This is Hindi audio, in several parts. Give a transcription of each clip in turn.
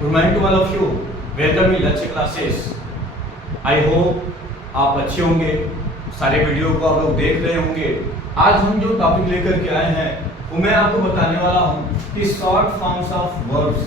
Good morning to all of you. Welcome in लक्ष्य क्लासेस. आई होप आप अच्छे होंगे, सारे वीडियो को आप लोग देख रहे होंगे. आज हम जो टॉपिक लेकर के आए हैं वो मैं आपको बताने वाला हूँ कि शॉर्ट फॉर्म्स ऑफ वर्ब्स,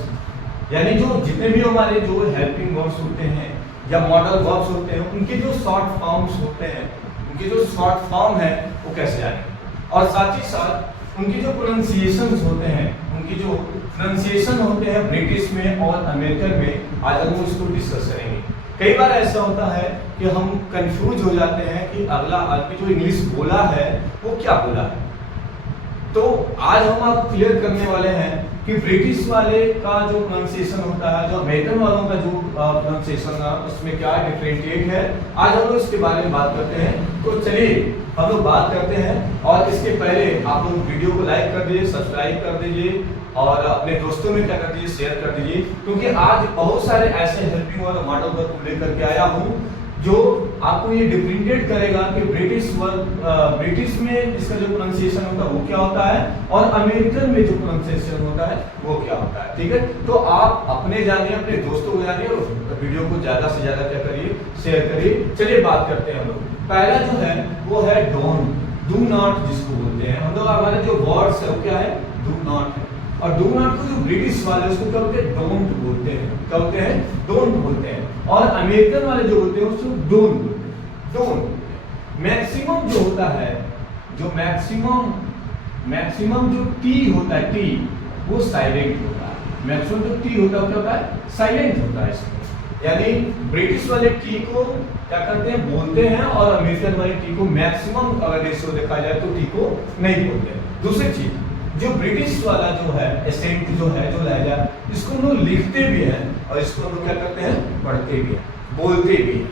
यानी जो जितने भी हमारे जो हेल्पिंग वर्ब्स होते हैं या मॉडल वर्ब्स होते हैं उनके जो शॉर्ट फॉर्म्स होते हैं, उनके जो शॉर्ट फॉर्म है वो कैसे आएंगे, और साथ ही साथ उनके जो प्रोनाउंसिएशंस होते हैं, उनकी जो प्रोनाउंसिएशन होते हैं ब्रिटिश में और अमेरिकन में, आज हम उसको डिस्कस करेंगे. कई बार ऐसा होता है कि हम कंफ्यूज हो जाते हैं कि अगला आदमी जो इंग्लिश बोला है वो क्या बोला है. तो आज हम आप क्लियर करने वाले हैं कि ब्रिटिश वाले का जो प्रोनाउंसिएशन होता है, जो अमेरिकन वालों का जो प्रोनाउंसिएशन है उसमें क्या डिफरेंशिएट है. आज हम लोग इसके बारे में बात करते हैं. तो चलिए हम लोग बात करते हैं, और इसके पहले आप लोग वीडियो को लाइक कर दीजिए, सब्सक्राइब कर दीजिए और अपने दोस्तों में क्या कर दीजिए, शेयर कर दीजिए, क्योंकि आज बहुत सारे ऐसे हेल्पिंग और मॉडल वर्ब को लेकर के आया हूँ जो आपको ये डिफरेंशिएट करेगा कि ब्रिटिश में इसका जो प्रोनाउंसिएशन होता है वो क्या होता है और अमेरिकन में जो प्रोनाउंसिएशन होता है वो क्या होता है. ठीक है, तो आप अपने जानिए, अपने दोस्तों को जानिए और वीडियो को ज्यादा से ज्यादा क्या करिए, शेयर करिए. चलिए बात करते हैं हम लोग. पहला जो है वो है डोंट, डू नॉट जिसको बोलते हैं हम लोग. हमारे जो वर्ड्स है वो क्या है, डू नॉट है. और डू नॉट को जो ब्रिटिश वाले उसको क्या बोलते हैं, डोंट बोलते हैं. क्या बोलते हैं, डोंट बोलते हैं. और अमेरिकन वाले जो बोलते हैं उसको डोंट बोलते हैं, डोंट. मैक्सिमम जो होता है, जो मैक्सिमम जो टी होता है, टी वो साइलेंट होता है. मैक्सिमम जो टी होता है क्या होता है, साइलेंट होता है इसमें. यानी ब्रिटिश वाले टी को क्या करते हैं, बोलते हैं, और अमेरिकन वाले टी को मैक्सिमम अगर रेशियो देखा जाए तो टी को नहीं बोलते हैं. दूसरी चीज, जो ब्रिटिश वाला जो है एसेंट जो है, जो लहजा, इसको हम लोग लिखते भी हैं और इसको हम लोग क्या करते हैं, पढ़ते भी हैं, बोलते भी हैं.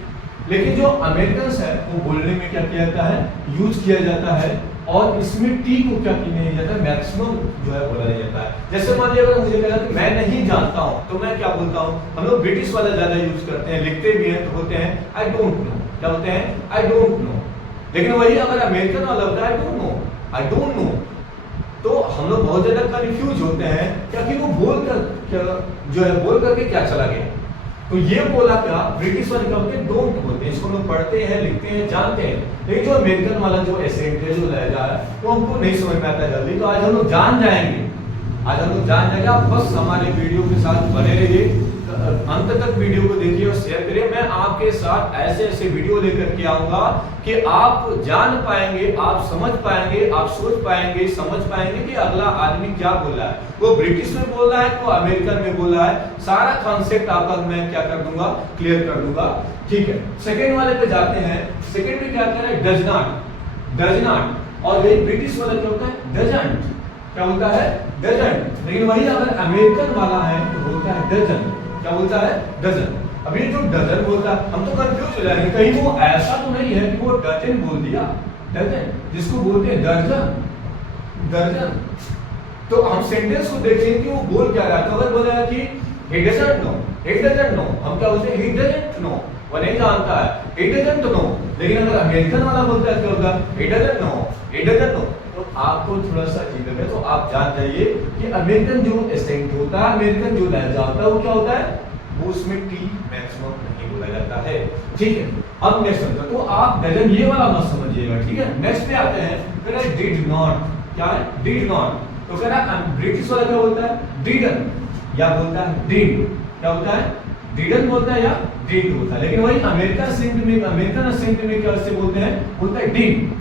लेकिन जो अमेरिकन है वो बोलने में क्या किया जाता है, यूज किया जाता है, और इसमें टी को क्या किया जाता है, मैक्सिमम जो है बोला जाता है. जैसे मान लीजिए अगर मुझे कहा कि मैं नहीं जानता हूं तो मैं क्या बोलता हूं, हम लोग ब्रिटिश वाला ज्यादा यूज करते हैं, लिखते भी हैं तो बोलते हैं आई डोंट नो. क्या बोलते हैं, आई डोंट नो. लेकिन वही अगर अमेरिकन वाला होता है I don't know, I don't know, तो हम लोग बहुत ज्यादा कंफ्यूज होते हैं क्योंकि वो बोल कर जो है बोल करके क्या चला गया. तो ये बोला क्या, ब्रिटिश वाले क्या बोलते हैं, डोंट बोलते हैं. इसको लोग पढ़ते हैं, लिखते हैं, जानते हैं. लेकिन जो अमेरिकन वाला जो एसेंट है, जो लहजा है, वो हमको नहीं समझ में आता जल्दी. तो आज हम लोग जान जाएंगे, आज हम लोग जान जाएंगे. आप बस हमारे वीडियो के साथ बने रहिए, अंत तक वीडियो को देखिए और शेयर करिए. मैं आपके साथ ऐसे ऐसे वीडियो लेकर के आऊंगा कि आप जान पाएंगे, आप समझ पाएंगे, आप सोच पाएंगे, समझ पाएंगे कि अगला आदमी क्या बोल रहा है, वो ब्रिटिश में बोल रहा है, वो अमेरिकन में बोल रहा है. सारा कॉन्सेप्ट आपका मैं क्या कर दूंगा, क्लियर कर दूंगा. ठीक है, सेकेंड वाले पे जाते हैं. सेकेंड में क्या कह रहा है, डज नॉट, डज नॉट. और वही ब्रिटिश वाला क्या होता है, डजंट. क्या होता है, डजंट. लेकिन वही अगर अमेरिकन वाला है तो बोलता है डजन. क्या बोलता है, डजन. अभी जो डजन बोलता है हम तो कंफ्यूज हो जाएंगे, कहीं वो ऐसा तो नहीं है कि वो डजन बोल दिया. डजन जिसको बोलते हैं दर्जन, दर्जन. तो हम सेंटेंस को देखें कि वो बोल क्या रहा है. तो अगर बोला कि he doesn't know, he doesn't know, हम क्या बोलते हैं, he doesn't know, वो नहीं जानता है, he doesn't know. लेकिन अगर अमेरिकन वाला बोलता है क्या होगा, he doesn't know, he doesn't know. तो आपको थोड़ा सा चीज है तो आप जान जाइए कि अमेरिकन जो एसेंट होता है, अमेरिकन जो लहजा होता है वो क्या होता है, वो उसमें टी मैक्सिमम नहीं बोला जाता है. ठीक है, अब नेक्स्ट समझो. तो आप डजन ये वाला मत समझिएगा. ठीक है, नेक्स्ट पे आते हैं. कह रहा है डिड नॉट. क्या है, डिड नॉट. तो कह रहा है ब्रिटिश वाला क्या बोलता है, डिडन, या बोलता है डिड. क्या बोलता है, डिडन बोलता है या डिड बोलता है. लेकिन वही अमेरिकन असेंट में क्या से बोलते हैं, बोलता है डिड,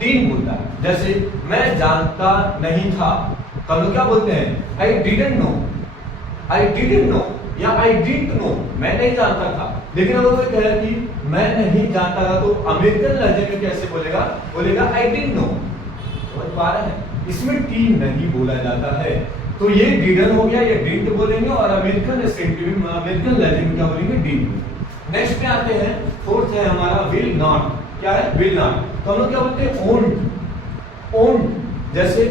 डिड बोलता है. जैसे मैं जानता नहीं था तो हम लोग क्या बोलते हैं, I didn't know, I didn't know, या आई डिडंट नो, मैं नहीं जानता था. लेकिन अगर कोई कहे कि मैं नहीं जानता था तो अमेरिकन लहजे में कैसे बोलेगा, बोलेगा आई डिडंट नो. समझ पा रहे हैं, इसमें टी नहीं बोला जाता है. तो ये डिडन हो गया, ये डिडंट बोलेंगे, और अमेरिकन एसेंट में, अमेरिकन लहजे में क्या बोलेंगे, डिड. नेक्स्ट पे आते हैं. फोर्थ है हमारा विल नॉट. क्या है, विल नॉट. तो हम लोग क्या बोलते हैं, ओन्ट, ओन्ट. जैसे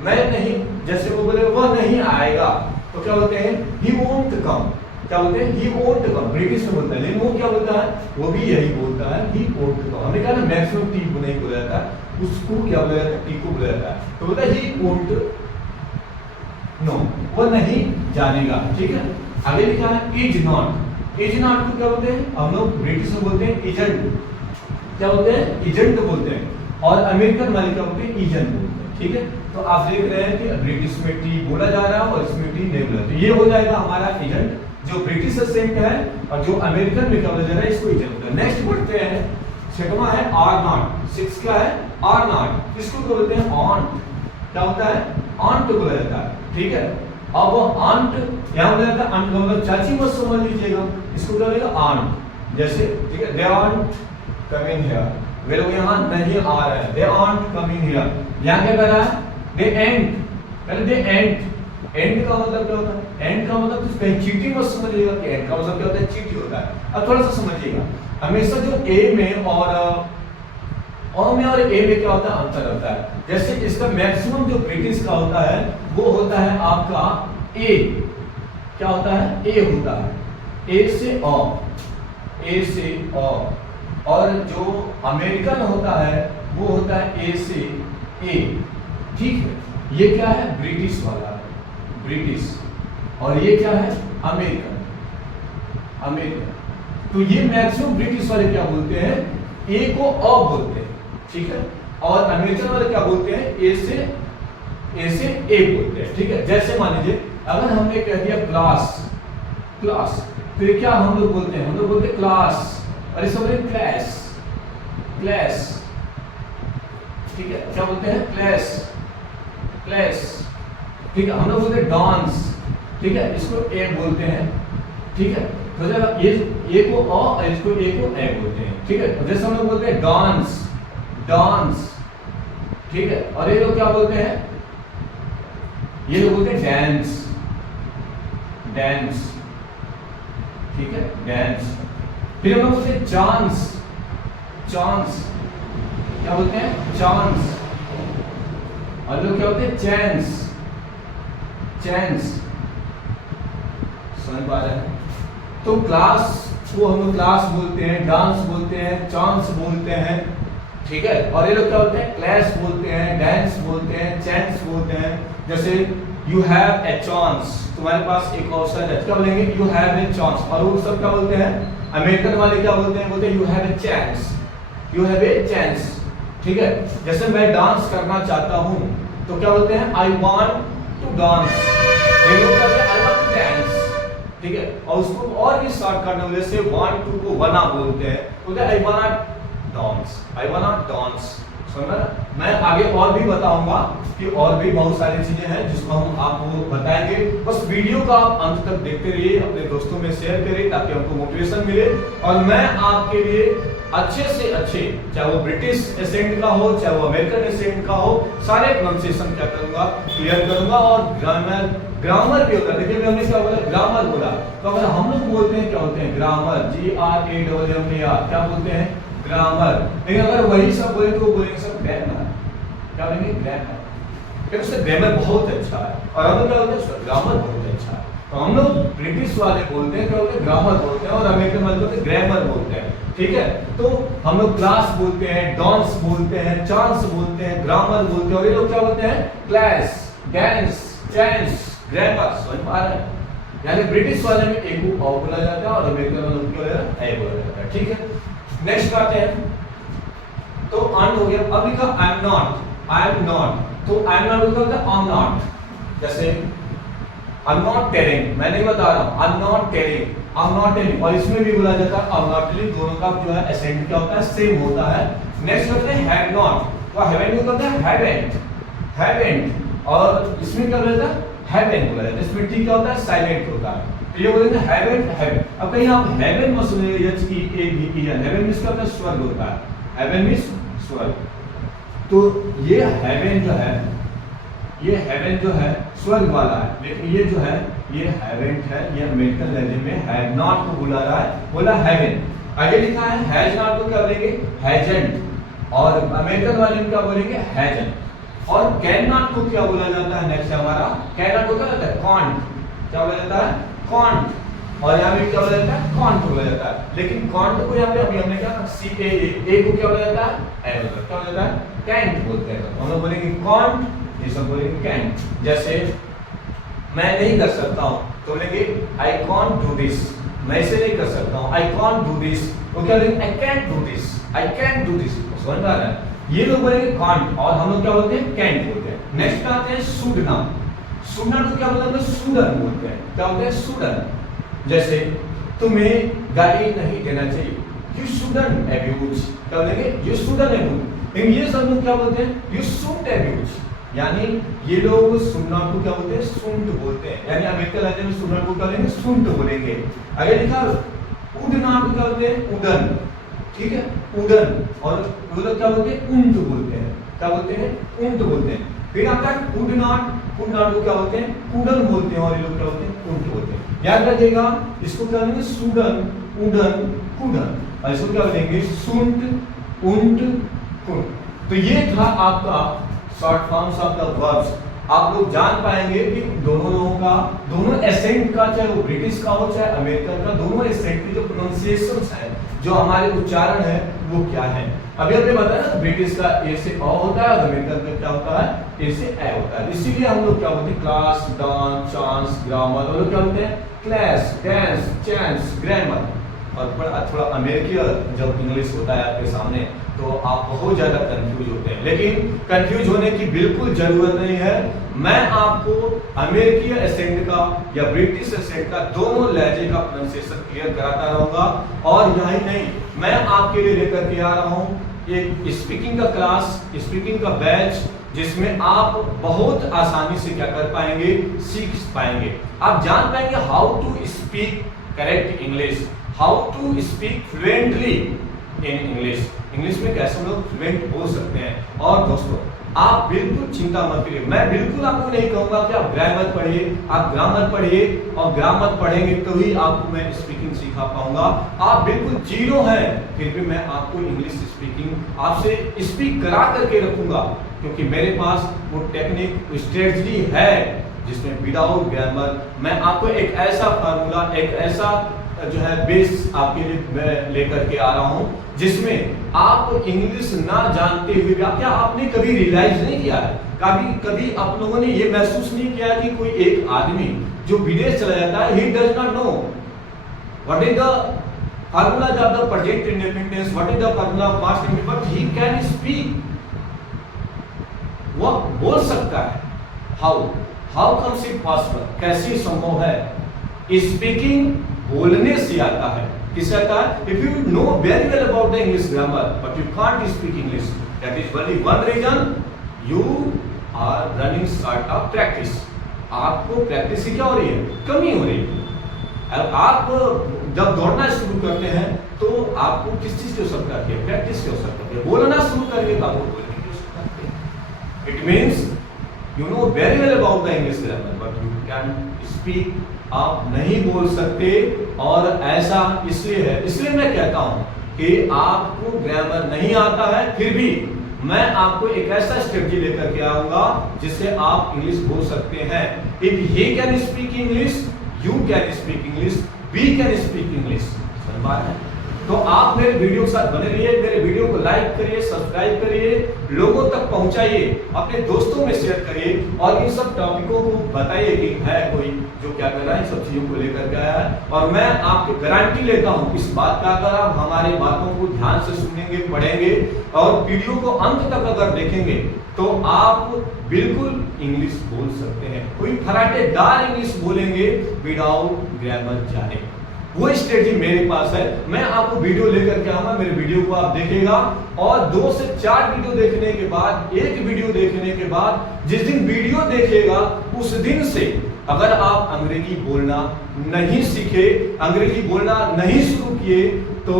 मैं नहीं, जैसे वो बोले वह नहीं आएगा तो क्या बोलते हैं, ही वोंट कम. क्या बोलते हैं, ही वोंट कम. ब्रिटिश में बोलता है, लेकिन वो क्या बोलता है, वो भी यही बोलता है, ही वोंट कम. हमने कहा ना मैक्सिमम टी को नहीं बोला जाता, उसको क्या बोला जाता है, टी को बोला जाता है. तो बोलता है ही वोंट नो. वो नहीं जानेगा। ठीक है, आगे लिखा है इज नॉट। इज नॉट को क्या बोलते हैं हम लोग ब्रिटिश में बोलते हैं इजंट, क्या बोलते हैं इजंट बोलते हैं, और अमेरिकन वाले क्या बोलते हैं इजंट बोलते हैं। ठीक है, तो आप देख रहे हैं कि ब्रिटिश में टी बोला जा रहा है और इसमें टी नहीं बोला, तो ये हो जाएगा हमारा इजंट जो ब्रिटिश एसेंट है, और जो अमेरिकन में क्या बोला जा रहा है इसको इजंट बोलते हैं। नेक्स्ट बढ़ते हैं, छठवां है आर नॉट। सिक्स क्या है आर नॉट, इसको क्या बोलते हैं ऑन्ट, क्या होता है ऑन्ट बोला जाता है। ठीक है, अब वो ऑन्ट यहां बोला जाता है, ऑन्ट का मतलब चाची मत समझ लीजिएगा, इसको क्या बोलेगा ऑन्ट। जैसे ठीक है, दे आरंट कमिंग हियर, वे लोग यहां नहीं आ रहे हैं, दे आरंट कमिंग हियर। यहां क्या कर रहा है दे एंट, पहले दे एंट, एंड का मतलब क्या होता है, एंड का मतलब कुछ कहीं चीटिंग मत समझिएगा कि एंड का मतलब क्या होता है चीटी होता है। अब थोड़ा सा समझिएगा, हमेशा जो ए में और में और ए में क्या होता है अंतर होता है। जैसे इसका मैक्सिमम जो ब्रिटिश का होता है वो होता है आपका ए, क्या होता है ए होता है, ए से अ, ए से अ, और जो अमेरिकन होता है वो होता है ए से ए। ठीक है, ये क्या है ब्रिटिश वाला, ब्रिटिश, और ये क्या है अमेरिकन, अमेरिकन। तो ये मैक्सिमम ब्रिटिश वाले क्या बोलते हैं ए को अ बोलते हैं। ठीक है, और अमेरिकन वाले क्या बोलते हैं ए से ए बोलते हैं। ठीक है, जैसे मान लीजिए अगर हमने कह दिया क्लास, क्लास, तो ये क्या हम लोग बोलते हैं, हम लोग बोलते हैं क्लास, और इसे बोलते हैं क्लास, क्लास। ठीक है, क्या बोलते हैं क्लास, क्लास। ठीक है, हम लोग बोलते हैं डांस। ठीक है, इसको ए बोलते हैं। ठीक है, तो जब ये ए को अ और इसको ए को ए बोलते हैं। ठीक है, जैसे हम लोग बोलते हैं डांस, डांस। ठीक है, और ये लोग क्या बोलते हैं, ये लोग बोलते हैं डांस, डांस। ठीक है, डांस। फिर हम लोग बोलते हैं चांस, चांस, क्या बोलते हैं चांस, और लोग क्या बोलते हैं चांस, चांस। समझ पा रहे हैं? तो क्लास को हम लोग क्लास बोलते हैं, डांस बोलते हैं, चांस बोलते हैं। ठीक है, और ये लोग क्या बोलते हैं क्लास बोलते हैं, डांस बोलते हैं, चांस बोलते हैं। जैसे यू हैव ए चांस, तुम्हारे पास एक अवसर है, क्या बोलेंगे यू हैव ए चांस। और वो सब क्या बोलते हैं अमेरिकन वाले क्या बोलते हैं, बोलते हैं you have a chance, you have a chance. ठीक है, जैसे मैं डांस करना चाहता हूं तो क्या बोलते हैं आई वांट टू डांस, ये लोग कहते हैं आई वांट टू डांस। ठीक है, और उसको और भी शॉर्ट करने वाले से वांट टू को वना बोलते हैं, बोलते हैं I want dance, I want dance. समझ, मैं आगे और भी बताऊंगा कि और भी बहुत सारी चीजें हैं जिसको हम आपको बताएंगे। बस वीडियो का आप अंत तक देखते रहिए, अपने दोस्तों में शेयर करिए ताकि हमको मोटिवेशन मिले, और मैं आपके लिए अच्छे से अच्छे, चाहे वो ब्रिटिश एसेंट का हो चाहे वो अमेरिकन एसेंट का हो, सारे प्रोनाउंसिएशन क्या करूंगा क्लियर करूंगा। और ग्रामर, ग्रामर भी होता है। देखिए हमने क्या बोला ग्रामर बोला, तो अगर हम लोग बोलते हैं क्या होते हैं ग्रामर, GRAMMAR, क्या बोलते हैं ग्रामर। लेकिन अगर वही सब बोले तो बोलेंगे सब ग्रामर, क्या बोलेंगे ग्रामर, क्योंकि उसका ग्रामर बहुत अच्छा है, और हम लोग क्या बोलते हैं उसका ग्रामर बहुत अच्छा है। तो हम लोग ब्रिटिश वाले बोलते हैं क्या बोलते हैं ग्रामर बोलते हैं, और अमेरिकन वाले बोलते हैं ग्रामर बोलते हैं। ठीक है, तो हम लोग क्लास बोलते हैं, डांस बोलते हैं, चांस बोलते हैं, ग्रामर बोलते हैं, और ये लोग क्या बोलते हैं क्लास, डांस, चांस, ग्रामर। समझ पा रहे हैं? यानी ब्रिटिश वाले में ए को औ बोला जाता है और अमेरिकन वाले में क्या ए बोला जाता है। ठीक है, नेक्स्ट आते हैं, तो अन हो गया। अब लिखा I am not, I am not, तो आई एम नॉट होता है आई एम नॉट। जैसे आई एम नॉट टेलिंग, मैं नहीं बता रहा हूं, I am not telling, I am not telling, और इसमें भी बोला जाता है आई एम नॉट टेलिंग, दोनों का जो है एसेंट क्या होता है सेम होता है। नेक्स्ट होता है हैव नॉट, तो हैवंट होता है हैवंट, हैवंट, और इसमें क्या बोला जाता है हैवंट बोला जाता है, इसमें ठीक क्या होता है साइलेंट होता है। तो ये बोलेंगे हैवंट, हैवंट। अब कहीं आप हेवन मत सुनिए, H E A V E N, heaven means क्या होता है स्वर्ग होता है, हेवन मींस स्वर्ग। तो ये हेवन जो है, ये हेवन जो है स्वर्ग वाला है, लेकिन ये जो है ये हैवेंट है, ये अमेरिकन लैंग्वेज में हैव नॉट को बुला रहा है, बोला हैवन। आगे लिखा है हैज नॉट को क्या बोलेंगे हैजंट, और अमेरिकन वाले में क्या बोलेंगे हैजन। और कैन नॉट को क्या बोला जाता है, नेक्स्ट हमारा कैन नॉट को क्या बोलता है कॉन्ट, क्या बोला जाता है कॉन्ट, और यहाँ पे क्या बोला जाता है कॉन्ट बोला जाता है। लेकिन कॉन्ट को यहाँ पे अभी हमने क्या CAA को क्या बोला जाता है ए बोला, क्या बोला जाता है कैंट बोलते हैं। हम लोग बोलेंगे कॉन्ट, ये सब बोलेंगे कैंट। जैसे मैं नहीं कर सकता हूँ, तो बोलेंगे आई कॉन्ट डू दिस, मैं इसे नहीं कर सकता हूँ, आई कॉन्ट डू दिस। तो क्या बोलेंगे I can't do this, I can't do this. समझ में आ रहा है? ये लोग बोलेंगे कांट और हम लोग क्या बोलते हैं कैंट बोलते हैं। नेक्स्ट पे आते हैं शुड नाउन। शुड नाउन को क्या बोलते हैं? शुडन बोलते हैं। क्या बोलते हैं? शुडन। जैसे तुम्हें गाली नहीं देना चाहिए, यू शुडन अब्यूज। क्या बोलेंगे? You shouldn't abuse. इंग्लिश हम लोग क्या बोलते हैं? You should abuse. यानी ये लोग सुनना को क्या बोलते हैं? सुंट बोलते हैं। यानी अमेरिकन लैंग्वेज में सुनना को क्या बोलेंगे? सुंट बोलेंगे। अगर लिखा उड़ना को क्या बोलते हैं? उड़न। ठीक है, उड़न। और वो लोग क्या बोलते हैं? ऊंट बोलते हैं। क्या बोलते हैं? ऊंट बोलते हैं। फिर आता है कुड नॉट। कुड नॉट को क्या बोलते हैं? कुडन बोलते हैं। और ये लोग क्या बोलते हैं? ऊंट बोलते हैं। याद रखिएगा, इसको क्या बोलेंगे? सुडन, उड़न, कुडन। और इसको क्या बोलेंगे? सुंट, ऊंट, कुड। तो ये था आपका short forms of the verbs. आप लोग जान पाएंगे कि दोनों लोगों का, दोनों एसेंट का, चाहे वो ब्रिटिश का हो चाहे अमेरिकन का, दोनों एसेंट की जो प्रोनाउंसिएशंस है, जो हमारे उच्चारण है, वो क्या है। अभी आपने बताया ना, ब्रिटिश का ए से अ होता है और अमेरिकन का क्या होता है? ए से ए होता है। इसीलिए हम लोग क्या बोलते हैं? Class, dance, chance, grammar. और लोग क्या बोलते हैं? Class, dance, chance, grammar. और थोड़ा अमेरिकन जब इंग्लिश होता है आपके सामने तो आप बहुत ज्यादा कंफ्यूज होते हैं, लेकिन कंफ्यूज होने की बिल्कुल जरूरत नहीं है। मैं आपको अमेरिकी एसेंट का या ब्रिटिश एसेंट का दोनों लहजे का प्रोनाउंसिएशन क्लियर कराता रहूंगा। और यही नहीं, मैं आपके लिए लेकर के आ रहा हूँ एक स्पीकिंग का क्लास, स्पीकिंग का बैच, जिसमें आप बहुत आसानी से क्या कर पाएंगे? सीख पाएंगे। आप जान पाएंगे how to speak correct English, how to speak fluently in English. English में कैसे हम लोग फ्लुएंट बोल सकते हैं। और दोस्तों, आप बिल्कुल चिंता मत करिए, मैं बिल्कुल आपको नहीं कहूंगा कि आप ग्रामर पढ़िए। आप ग्रामर पढ़िए, और ग्रामर पढ़ेंगे तो ही आपको मैं स्पीकिंग सिखा पाऊंगा। आप बिल्कुल जीरो हैं, फिर भी मैं आपको इंग्लिश स्पीकिंग आपसे स्पीक करा करके रखूंगा, क्योंकि मेरे पास वो टेक्निक, स्ट्रेटजी है जिसमें विदाउट ग्रामर मैं आपको एक ऐसा फार्मूला, एक ऐसा जो है बेस आपके लिए मैं लेकर के आ रहा हूं, जिसमें आप इंग्लिश ना जानते हुए भी, क्या आपने कभी रियलाइज नहीं किया है? कभी आप लोगों ने ये महसूस नहीं किया कि कोई एक आदमी जो विदेश चला जाता है, he does not know what is the formula of the present indefinite, what is the formula of past indefinite, but he can speak, वो बोल सकता है। How comes it possible? कैसे संभव है? स्पीकिंग बोलने से आता है। किससे आता है? If you know very well about the English grammar but you can't speak English, that is only one reason, you are running short of practice. आपको प्रैक्टिस की क्या हो रही है? कमी हो रही है। आप जब दौड़ना शुरू करते हैं तो आपको किस चीज की आवश्यकता है? प्रैक्टिस की आवश्यकता है। बोलना शुरू करेंगे तो आपको बोलने की आवश्यकता है। It means you know very well about the English grammar but you can speak, आप नहीं बोल सकते। और ऐसा इसलिए है, इसलिए मैं कहता हूं कि आपको ग्रामर नहीं आता है, फिर भी मैं आपको एक ऐसा स्ट्रेटजी लेकर के आऊंगा जिससे आप इंग्लिश बोल सकते हैं। If he can speak English, you can speak English, we can speak English. समझ में है? तो आप मेरे वीडियो के साथ बने रहिए, मेरे वीडियो को लाइक करिए, सब्सक्राइब करिए, लोगों तक पहुंचाइए, अपने दोस्तों में शेयर करिए, और इन सब टॉपिकों को बताइए कि है कोई जो क्या कर रहा है, इन सब चीजों को लेकर के आया है। और मैं आपकी गारंटी लेता हूं इस बात का, अगर आप हमारी बातों को ध्यान से सुनेंगे, पढ़ेंगे और वीडियो को अंत तक अगर देखेंगे, तो आप बिल्कुल इंग्लिश बोल सकते हैं। कोई फराटेदार इंग्लिश बोलेंगे विदाउट ग्रामर जाने। वो स्ट्रेटजी मेरे पास है। मैं आपको वीडियो लेकर के आऊंगा, मेरे वीडियो को आप देखेगा, और 2 से 4 वीडियो देखने के बाद, एक वीडियो देखने के बाद, जिस दिन वीडियो देखेगा उस दिन से अगर आप अंग्रेजी बोलना नहीं सीखे, अंग्रेजी बोलना नहीं शुरू किए, तो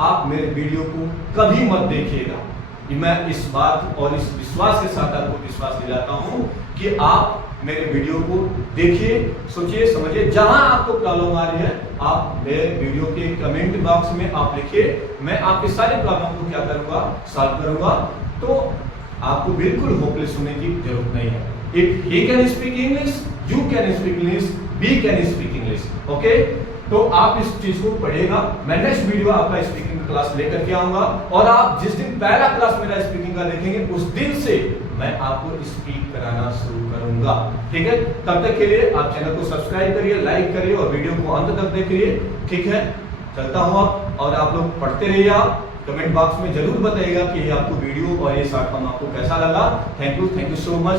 आप मेरे वीडियो को कभी मत देखिएगा। मैं इस बात और इस विश्वास के साथ आपको विश्वास दिलाता हूं कि आप मेरे वीडियो को देखिए, सोचिए, समझिए। जहां आपको प्रॉब्लम आ रही है, आप मेरे वीडियो के कमेंट बॉक्स में आप लिखिए, मैं आपके सारे प्रॉब्लम को क्या करूंगा? सॉल्व करूंगा। तो आपको बिल्कुल होपलेस होने की जरूरत नहीं है। If he can speak English, you can speak English, we can speak English. Okay, तो आप इस चीज को पढ़िएगा। मैं नेक्स्ट वीडियो आपका स्पीकिंग क्लास लेकर के आऊंगा, और आप जिस दिन पहला क्लास मेरा स्पीकिंग का देखेंगे, उस दिन से मैं आपको स्पीक कराना शुरू करूंगा। ठीक है, तब तक के लिए आप चैनल को सब्सक्राइब करिए, लाइक करिए और वीडियो को अंत तक देखिए। ठीक है, चलता हूं अब, और आप लोग पढ़ते रहिए। आप कमेंट बॉक्स में जरूर बताइएगा कि ये आपको वीडियो और ये शॉर्ट फॉर्म आपको कैसा लगा। Thank you so much.